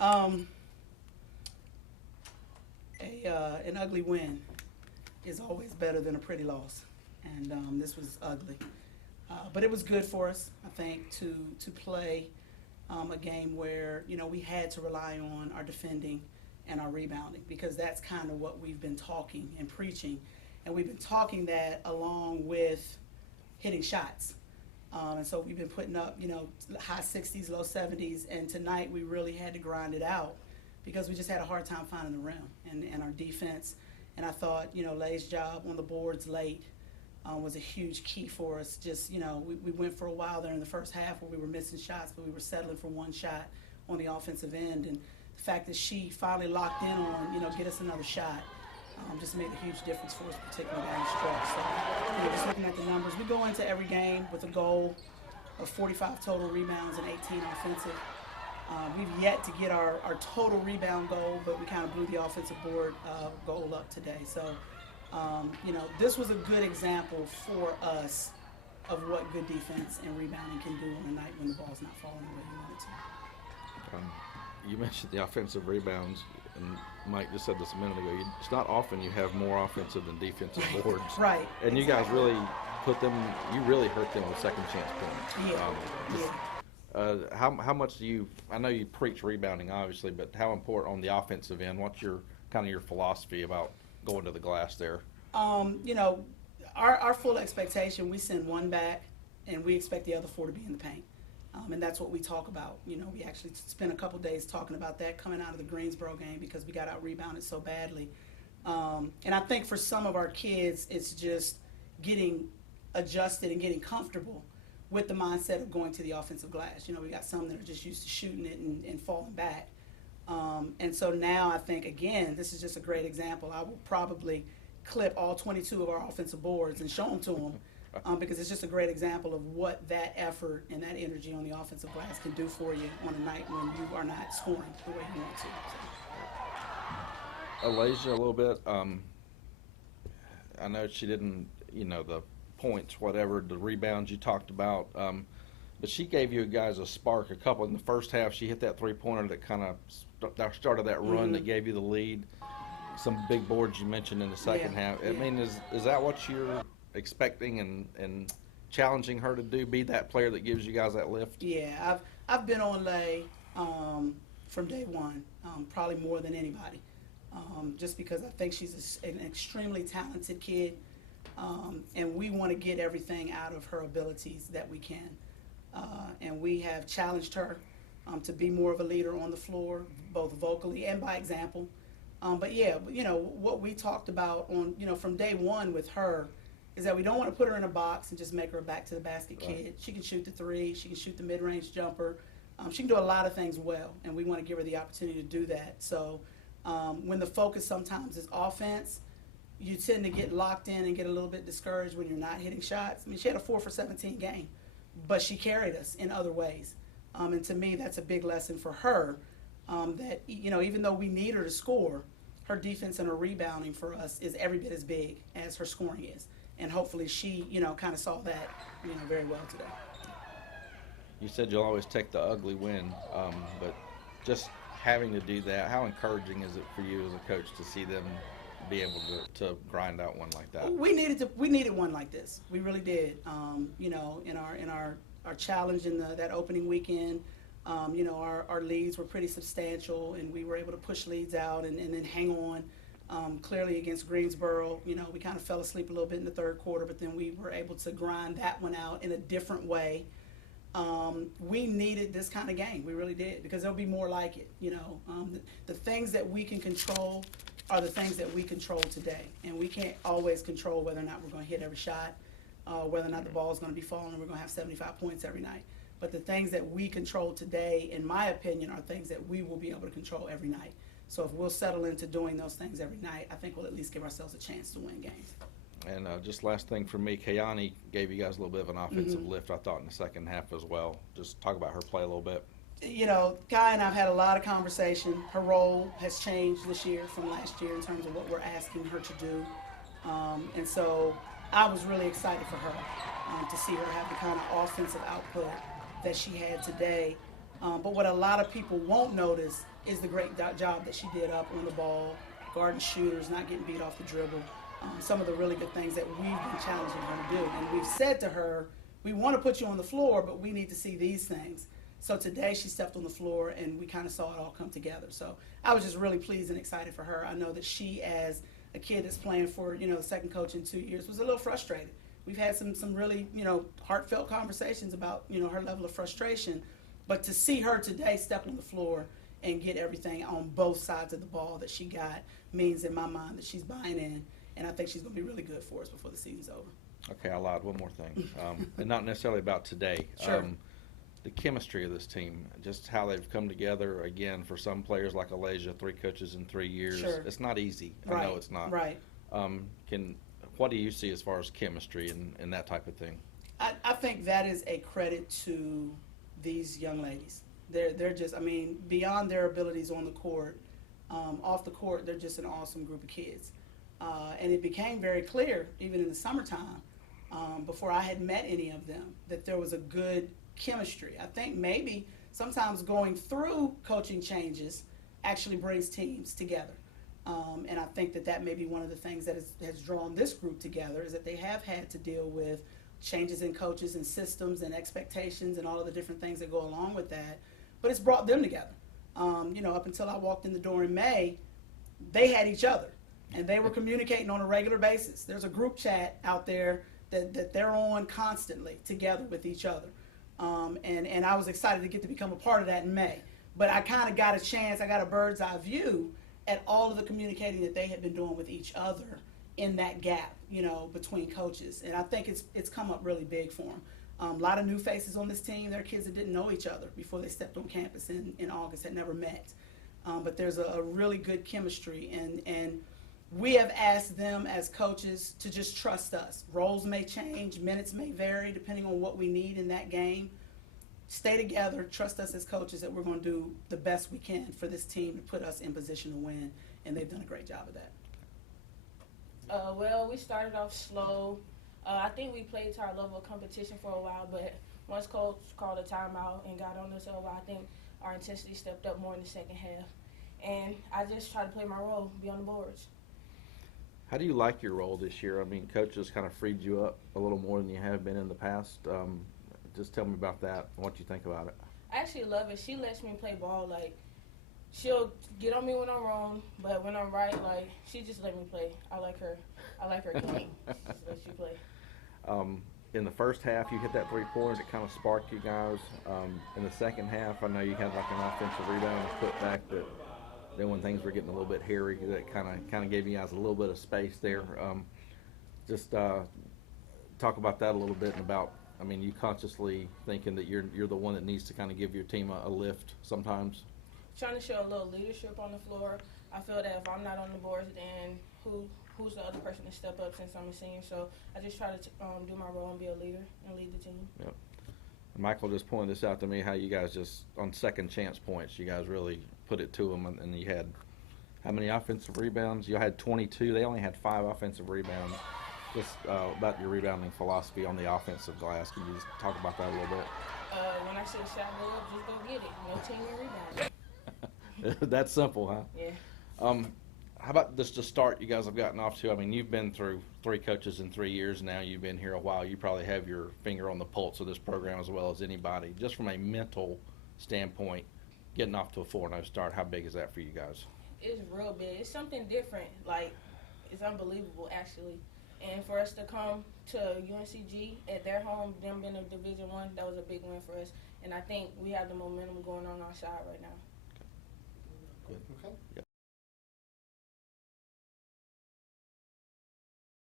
Um, an ugly win is always better than a pretty loss, and this was ugly. But it was good for us, I think, to play a game where we had to rely on our defending and our rebounding, because that's kind of what we've been talking and preaching, and we've been talking that along with hitting shots. And so we've been putting up, high 60s, low 70s, and tonight we really had to grind it out because we just had a hard time finding the rim and our defense. And I thought, Lay's job on the boards late was a huge key for us. Just, we went for a while there in the first half where we were missing shots, but we were settling for one shot on the offensive end. And the fact that she finally locked in on, get us another shot, just made a huge difference for us, particularly down the stretch. So, just looking at the numbers, we go into every game with a goal of 45 total rebounds and 18 offensive. We've yet to get our total rebound goal, but we kind of blew the offensive board goal up today. So, this was a good example for us of what good defense and rebounding can do on a night when the ball's not falling the way you want it to. You mentioned the offensive rebounds, and Mike just said this a minute ago. It's not often you have more offensive than defensive boards. Right. And exactly. You guys really you really hurt them with second chance points. Yeah. How much do you, I know you preach rebounding obviously, but how important on the offensive end, what's your philosophy about going to the glass there? Our full expectation, we send one back and we expect the other four to be in the paint. And that's what we talk about. We actually spent a couple days talking about that coming out of the Greensboro game because we got out-rebounded so badly. And I think for some of our kids, it's just getting adjusted and getting comfortable with the mindset of going to the offensive glass. We got some that are just used to shooting it and falling back. And so now I think, again, this is just a great example. I will probably clip all 22 of our offensive boards and show them to them. Because it's just a great example of what that effort and that energy on the offensive glass can do for you on a night when you are not scoring the way you want to. Alaysia, a little bit. I know she didn't, the points, whatever, the rebounds you talked about, but she gave you guys a spark. A couple in the first half. She hit that three-pointer that kind of started that run that gave you the lead. Some big boards you mentioned in the second half. I mean, is that what you're expecting and challenging her to do, be that player that gives you guys that lift? Yeah, I've been on Lay from day one, probably more than anybody, just because I think she's an extremely talented kid, and we want to get everything out of her abilities that we can. And we have challenged her to be more of a leader on the floor, both vocally and by example. But yeah, what we talked about on, from day one with her is that we don't want to put her in a box and just make her a back to the basket kid. Right. She can shoot the three, she can shoot the mid-range jumper. She can do a lot of things well, and we want to give her the opportunity to do that. So when the focus sometimes is offense, you tend to get locked in and get a little bit discouraged when you're not hitting shots. I mean, she had a 4 for 17 game, but she carried us in other ways. And to me, that's a big lesson for her, that, even though we need her to score, her defense and her rebounding for us is every bit as big as her scoring is. And hopefully she, kind of saw that, very well today. You said you'll always take the ugly win, but just having to do that, how encouraging is it for you as a coach to see them be able to grind out one like that? We needed one like this. We really did. In our challenge in that opening weekend, our leads were pretty substantial, and we were able to push leads out and then hang on. Clearly against Greensboro, we kind of fell asleep a little bit in the third quarter, but then we were able to grind that one out in a different way. We needed this kind of game. We really did, because there'll be more like it. The things that we can control are the things that we control today, and we can't always control whether or not we're going to hit every shot, whether or not the ball is going to be falling and we're going to have 75 points every night. But the things that we control today, in my opinion, are things that we will be able to control every night. So if we'll settle into doing those things every night, I think we'll at least give ourselves a chance to win games. And just last thing for me, Kayani gave you guys a little bit of an offensive lift, I thought, in the second half as well. Just talk about her play a little bit. Kai and I've had a lot of conversation. Her role has changed this year from last year in terms of what we're asking her to do. And so I was really excited for her to see her have the kind of offensive output that she had today. But what a lot of people won't notice is the great job that she did up on the ball, guarding shooters, not getting beat off the dribble. Some of the really good things that we've been challenging her to do. And we've said to her, we want to put you on the floor, but we need to see these things. So today she stepped on the floor, and we kind of saw it all come together. So I was just really pleased and excited for her. I know that she, as a kid that's playing for, the second coach in 2 years, was a little frustrated. We've had some really, heartfelt conversations about, her level of frustration. But to see her today step on the floor and get everything on both sides of the ball that she got means in my mind that she's buying in, and I think she's going to be really good for us before the season's over. Okay, I lied. One more thing, and not necessarily about today. Sure. The chemistry of this team, just how they've come together. Again, for some players like Alaysia, 3 coaches in 3 years. Sure. It's not easy. Right. I know it's not. Right. What do you see as far as chemistry and that type of thing? I think that is a credit to these young ladies. They're just, beyond their abilities on the court, off the court, they're just an awesome group of kids. And it became very clear, even in the summertime, before I had met any of them, that there was a good chemistry. I think maybe sometimes going through coaching changes actually brings teams together. And I think that may be one of the things that has drawn this group together, is that they have had to deal with changes in coaches and systems and expectations and all of the different things that go along with that. But it's brought them together. Up until I walked in the door in May, they had each other, and they were communicating on a regular basis. There's a group chat out there that they're on constantly together with each other. And I was excited to get to become a part of that in May. But I kind of got I got a bird's eye view at all of the communicating that they had been doing with each other in that gap, between coaches. And I think it's come up really big for them. A lot of new faces on this team. There are kids that didn't know each other before they stepped on campus in August, had never met. But there's a really good chemistry, and we have asked them as coaches to just trust us. Roles may change, minutes may vary depending on what we need in that game. Stay together, trust us as coaches that we're going to do the best we can for this team to put us in position to win, and they've done a great job of that. Well, we started off slow. I think we played to our level of competition for a while, but once coach called a timeout and got on us over, I think our intensity stepped up more in the second half. And I just tried to play my role, be on the boards. How do you like your role this year? Coach has kind of freed you up a little more than you have been in the past. Just tell me about that and what you think about it. I actually love it. She lets me play ball. She'll get on me when I'm wrong, but when I'm right, she just let me play. I like her game. She just lets you play. In the first half, you hit that 3-pointer that kind of sparked you guys. In the second half, I know you had an offensive rebound and put back, but then when things were getting a little bit hairy, that kind of gave you guys a little bit of space there. Just talk about that a little bit, and about, you consciously thinking that you're the one that needs to kind of give your team a lift sometimes. Trying to show a little leadership on the floor. I feel that if I'm not on the boards, then who's the other person to step up since I'm a senior? So I just try to do my role and be a leader and lead the team. Yep. Michael just pointed this out to me, how you guys just, on second chance points, you guys really put it to them, and you had, how many offensive rebounds? You had 22. They only had 5 offensive rebounds. Just about your rebounding philosophy on the offensive glass. Can you just talk about that a little bit? When I see a shot go up, just go get it. No team rebound. That's simple, huh? Yeah. How about just to start, you guys have gotten off to, you've been through 3 coaches in 3 years now. You've been here a while. You probably have your finger on the pulse of this program as well as anybody. Just from a mental standpoint, getting off to a 4-0 start, how big is that for you guys? It's real big. It's something different. It's unbelievable, actually. And for us to come to UNCG at their home, them being a Division I, that was a big win for us. And I think we have the momentum going on our side right now. Good. Okay. Yep.